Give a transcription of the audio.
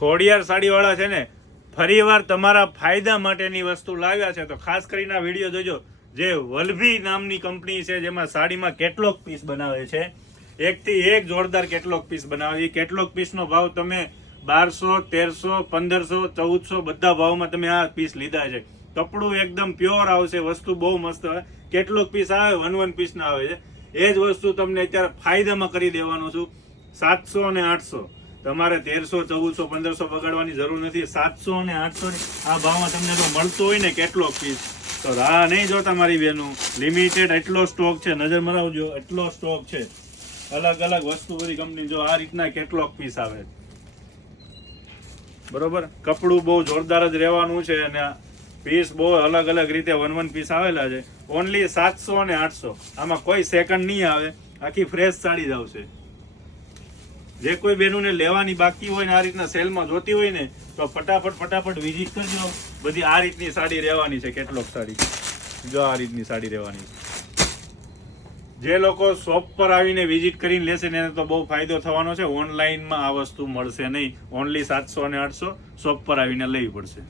ખોડિયાર સાડીવાળા છે ને ફરીવાર તમારા ફાયદા માટેની વસ્તુ લાવ્યા છે, તો ખાસ કરીને આ વિડીયો જોજો. જે વલ્લભી નામની કંપની છે, જેમાં સાડીમાં કેટલોગ પીસ બનાવે છે, એકથી એક જોરદાર કેટલોગ પીસ બનાવે. કેટલોગ પીસનો ભાવ તમે 1200, 1300, 1500, 1400 બધા ભાવમાં તમે આ પીસ લીધા છે. કપડું એકદમ પ્યોર આવશે, વસ્તુ બહુ મસ્ત આવે. કેટલોગ પીસ આવે, વન પીસ ના આવે છે. એ જ વસ્તુ તમને અત્યારે ફાયદામાં કરી દેવાનો છું. 700 અને 800, તમારે 1300, 1400, 1500 બગાડવાની જરૂર નથી. 700 અને 800 આ ભાવમાં તમને જો મળતો હોય ને કેટલોગ પીસ, તો રાહ નહીં જોતા મારી બહેનું. લિમિટેડ એટલો સ્ટોક છે, નજર મરાવજો, એટલો સ્ટોક છે. અલગ અલગ વસ્તુ બધી કંપની જો આ રીતના કેટલોગ પીસ આવે, બરોબર. કપડું બહુ જોરદાર જ રહેવાનું છે અને પીસ બહુ અલગ અલગ રીતે વન પીસ આવેલા છે. ઓનલી 700 અને 800, આમાં કોઈ સેકન્ડ નહીં આવે, આખી ફ્રેશ સાડી જ આવશે. જે કોઈ બહેનોને લેવાની બાકી હોય ને આ રીતના સેલમાં જોતી હોય ને, તો ફટાફટ વિઝિટ કરજો. બધી આ રીતની સાડી રહેવાની છે, કેટલોગ સાડી જો આ રીતની સાડી રહેવાની છે. જે લોકો શોપ પર આવીને વિઝિટ કરીને લેશે ને એને તો બહુ ફાયદો થવાનો છે. ઓનલાઈનમાં આ વસ્તુ મળશે નહીં. ઓનલી 700 અને 800 શોપ પર આવીને લેવી પડશે.